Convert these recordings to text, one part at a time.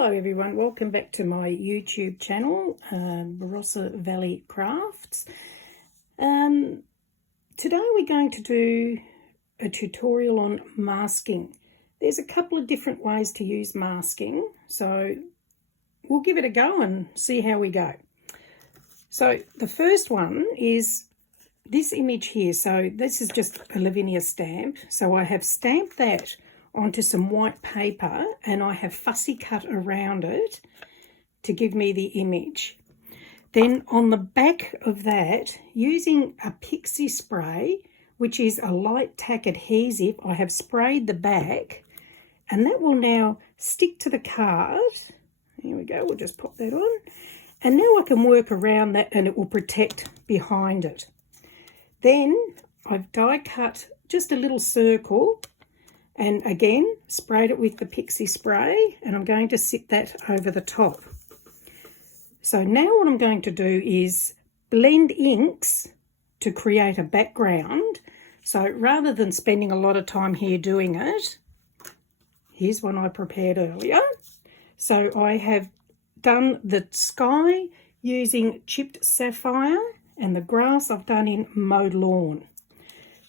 Hello everyone, welcome back to my YouTube channel, Barossa Valley Crafts. Today we're going to do a tutorial on masking. There's a couple of different ways to use masking, so we'll give it a go and see how we go. So the first one is this image here. So this is just a Lavinia stamp. So I have stamped that onto some white paper and I have fussy cut around it to give me the image. Then on the back of that, using a pixie spray, which is a light tack adhesive, I have sprayed the back and that will now stick to the card. Here we go, we'll just pop that on. And now I can work around that and it will protect behind it. Then I've die cut just a little circle and again sprayed it with the pixie spray, and I'm going to sit that over the top. So now what I'm going to do is blend inks to create a background. So rather than spending a lot of time here doing it, here's one I prepared earlier. So I have done the sky using chipped sapphire and the grass I've done in mowed lawn.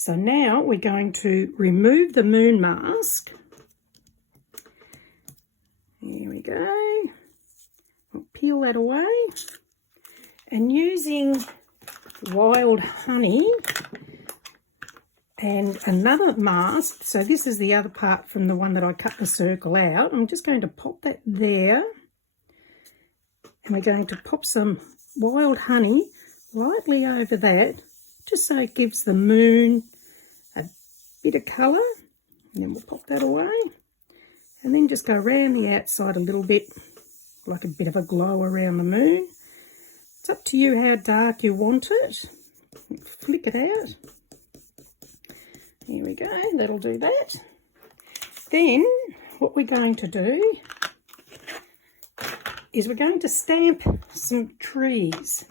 So now we're going to remove the moon mask. Here we go. We'll peel that away. And using wild honey and another mask, so this is the other part from the one that I cut the circle out. I'm just going to pop that there. And we're going to pop some wild honey lightly over that, just so it gives the moon a bit of colour. And then we'll pop that away. And then just go around the outside a little bit, like a bit of a glow around the moon. It's up to you how dark you want it. Flick it out. Here we go, that'll do that. Then what we're going to do is we're going to stamp some trees.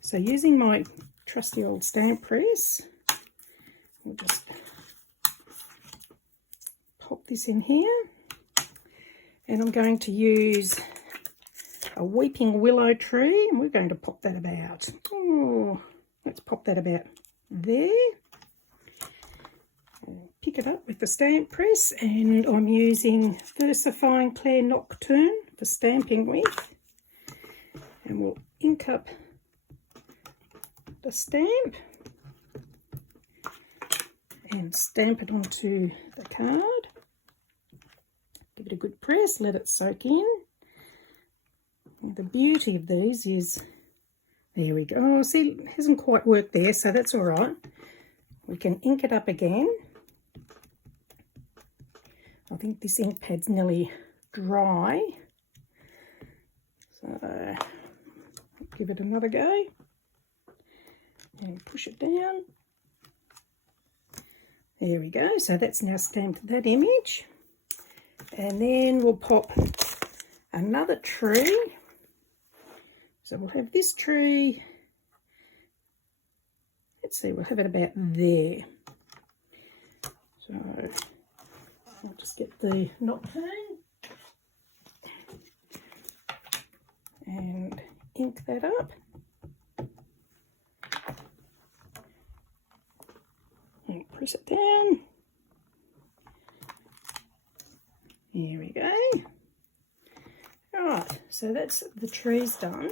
So using my trusty old stamp press, we'll just pop this in here, and I'm going to use a weeping willow tree, and we're going to pop that about, let's pop that about there. Pick it up with the stamp press, and I'm using VersaFine Claire Nocturne for stamping with, and we'll ink up the stamp and stamp it onto the card. Give it a good press, let it soak in. And the beauty of these is, there we go. Oh, see, it hasn't quite worked there, so that's all right. We can ink it up again. I think this ink pad's nearly dry, so give it another go. And push it down. There we go. So that's now stamped that image. And then we'll pop another tree. So we'll have this tree. Let's see, we'll have it about there. So I'll just get the Nocturne and ink that up. And press it down. Here we go. Alright, so that's the trees done.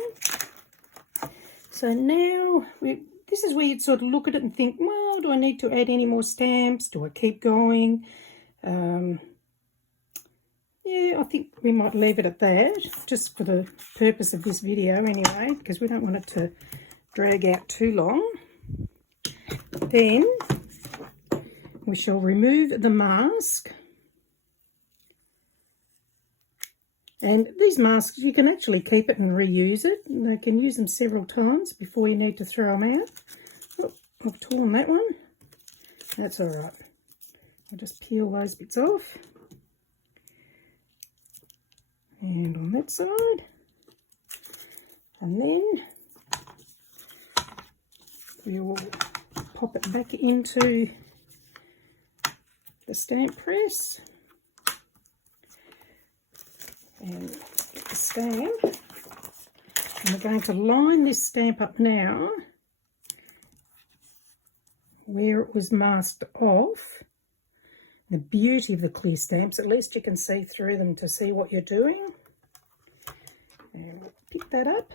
So now, this is where you'd sort of look at it and think, well, do I need to add any more stamps? Do I keep going? Yeah, I think we might leave it at that, just for the purpose of this video anyway, because we don't want it to drag out too long. Then we shall remove the mask. And these masks, you can actually keep it and reuse it. You can use them several times before you need to throw them out. Oh, I've torn that one. That's all right. I'll just peel those bits off. And on that side. And then we will pop it back into the stamp press. and get the stamp. And we're going to line this stamp up now where it was masked off. The beauty of the clear stamps, at least you can see through them to see what you're doing. And pick that up.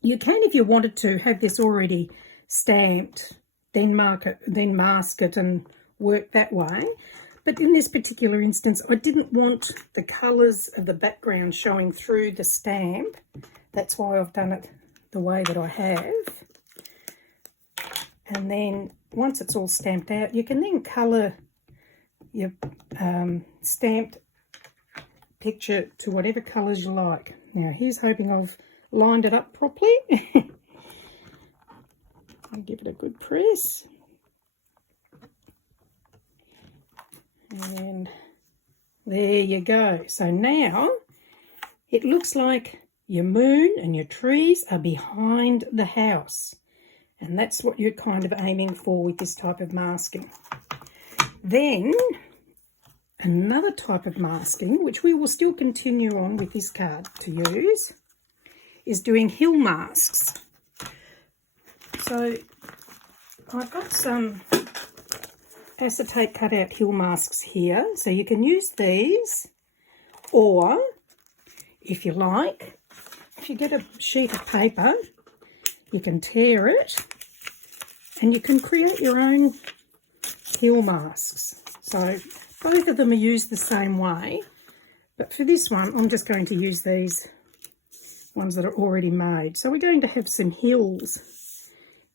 You can, if you wanted to, have this already stamped, then mask it and work that way. But in this particular instance, I didn't want the colours of the background showing through the stamp. That's why I've done it the way that I have. And then once it's all stamped out, you can then colour your stamped picture to whatever colours you like. Now, here's hoping I've lined it up properly. I'll give it a good press. And there you go. So now it looks like your moon and your trees are behind the house. And that's what you're kind of aiming for with this type of masking. Then another type of masking, which we will still continue on with this card to use, is doing hill masks. So I've got some acetate cut out hill masks here. So you can use these, or if you like, if you get a sheet of paper, you can tear it and you can create your own hill masks. So both of them are used the same way, but for this one I'm just going to use these ones that are already made. So we're going to have some hills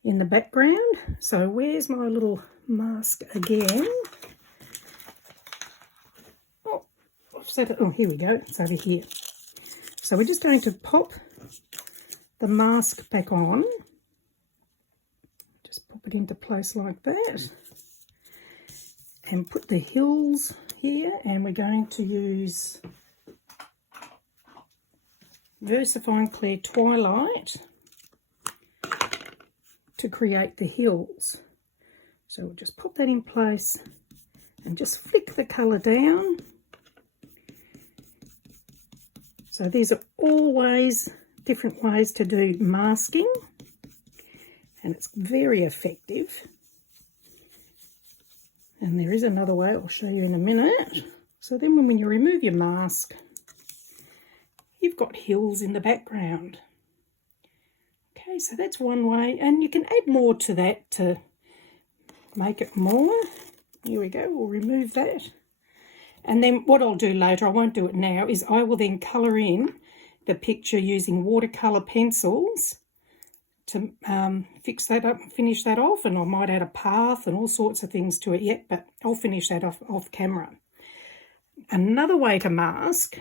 in the background. So where's my little mask again? Oh, I've set it. Oh, here we go. It's over here. So we're just going to pop the mask back on. Just pop it into place like that. And put the hills here, and we're going to use VersaFine Clear Twilight to create the hills. So we'll just pop that in place and just flick the colour down. So these are always different ways to do masking, and it's very effective. And there is another way I'll show you in a minute. So then when you remove your mask, you've got hills in the background. Okay, so that's one way, and you can add more to that to make it more. Here we go, we'll remove that. And then what I'll do later, I won't do it now, is I will then colour in the picture using watercolour pencils to fix that up and finish that off, and I might add a path and all sorts of things to it yet, but I'll finish that off camera. Another way to mask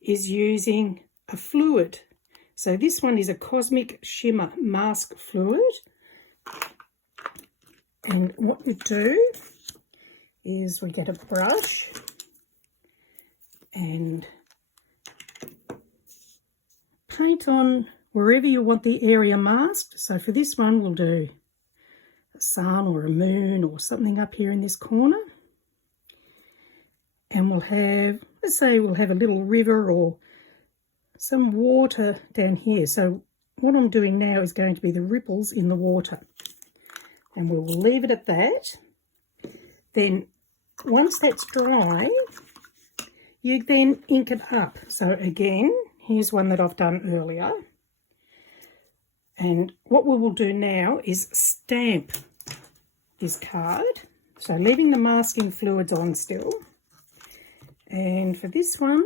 is using a fluid. So this one is a Cosmic Shimmer Mask Fluid. And what we do is we get a brush and paint on wherever you want the area masked. So for this one, we'll do a sun or a moon or something up here in this corner. And we'll have, let's say we'll have a little river or some water down here. So what I'm doing now is going to be the ripples in the water. And we'll leave it at that. Then once that's dry, you then ink it up. So again, here's one that I've done earlier. And what we will do now is stamp this card. So leaving the masking fluids on still. And for this one,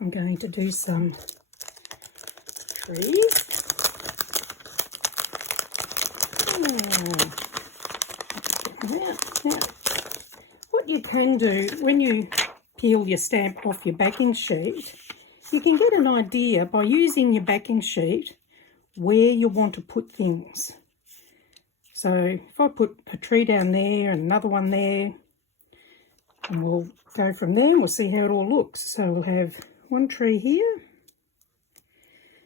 I'm going to do some trees. Now, what you can do when you peel your stamp off your backing sheet, you can get an idea by using your backing sheet where you want to put things. So if I put a tree down there and another one there, and we'll go from there and we'll see how it all looks. So we'll have one tree here.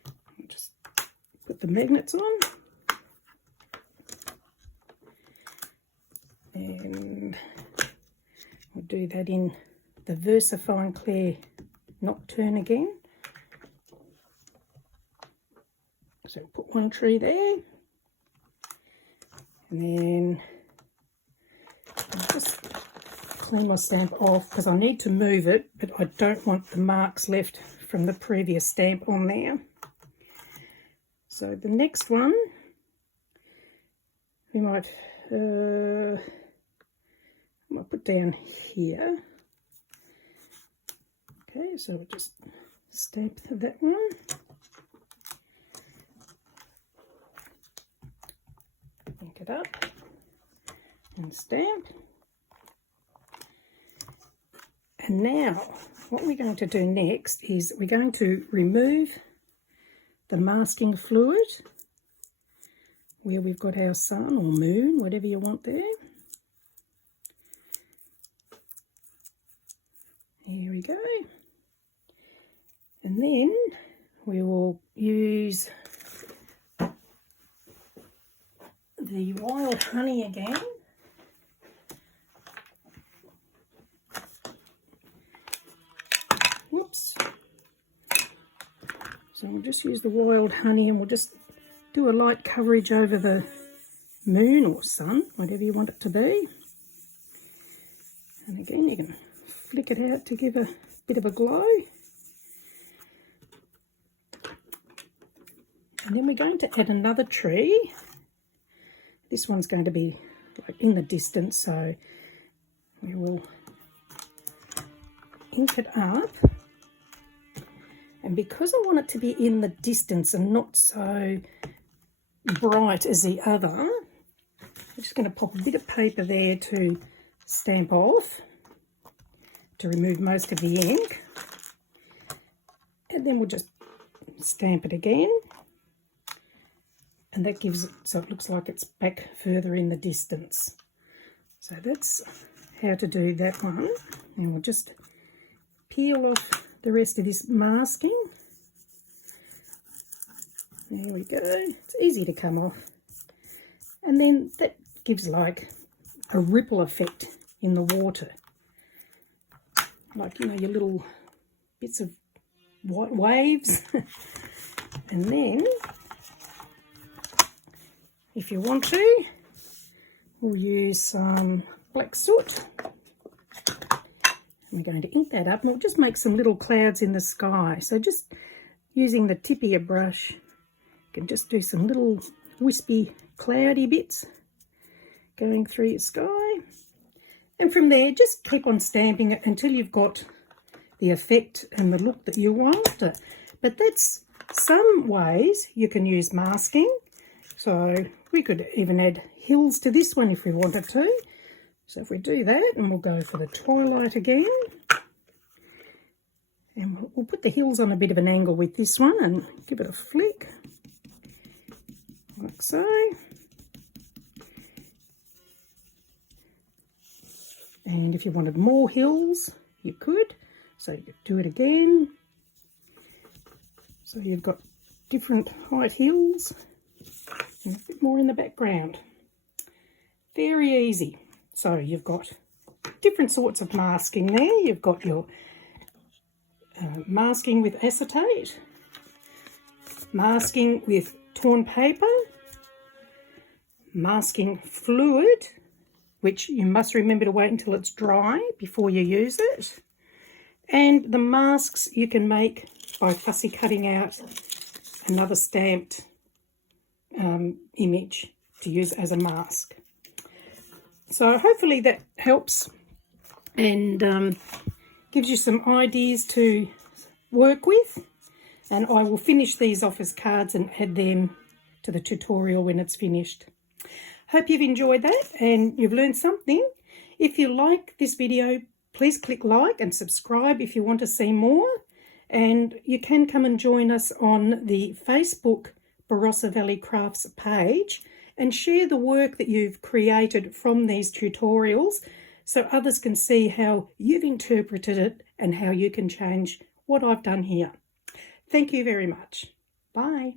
I'll just put the magnets on. And we'll do that in the VersaFine Clear not turn again. So put one tree there, and then I'll just clean my stamp off because I need to move it, but I don't want the marks left from the previous stamp on there. So the next one, we might put down here. Okay, so we'll just stamp that one. Ink it up and stamp. And now what we're going to do next is we're going to remove the masking fluid where we've got our sun or moon, whatever you want there. Here we go. And then we will use the wild honey again. Whoops. So we'll just use the wild honey and we'll just do a light coverage over the moon or sun, whatever you want it to be. And again, you can flick it out to give a bit of a glow. And then we're going to add another tree. This one's going to be like in the distance, so we will ink it up. And because I want it to be in the distance and not so bright as the other, I'm just going to pop a bit of paper there to stamp off, to remove most of the ink. And then we'll just stamp it again. And that gives it so it looks like it's back further in the distance. So that's how to do that one. And we'll just peel off the rest of this masking. There we go. It's easy to come off. And then that gives like a ripple effect in the water. Like, you know, your little bits of white waves. And then, if you want to, we'll use some black soot. And we're going to ink that up and we'll just make some little clouds in the sky. So just using the tip of your brush, you can just do some little wispy cloudy bits going through your sky. And from there, just keep on stamping it until you've got the effect and the look that you're after. But that's some ways you can use masking. So we could even add hills to this one if we wanted to. So if we do that, and we'll go for the twilight again. And we'll put the hills on a bit of an angle with this one and give it a flick, like so. And if you wanted more hills, you could. So you do it again. So you've got different height hills. And a bit more in the background. Very easy. So you've got different sorts of masking there. You've got your masking with acetate, masking with torn paper, masking fluid, which you must remember to wait until it's dry before you use it. And the masks you can make by fussy cutting out another stamped image to use as a mask. So hopefully that helps and gives you some ideas to work with. And I will finish these off as cards and add them to the tutorial when it's finished. Hope you've enjoyed that and you've learned something. If you like this video, please click like and subscribe if you want to see more. And you can come and join us on the Facebook Barossa Valley Crafts page and share the work that you've created from these tutorials so others can see how you've interpreted it and how you can change what I've done here. Thank you very much. Bye.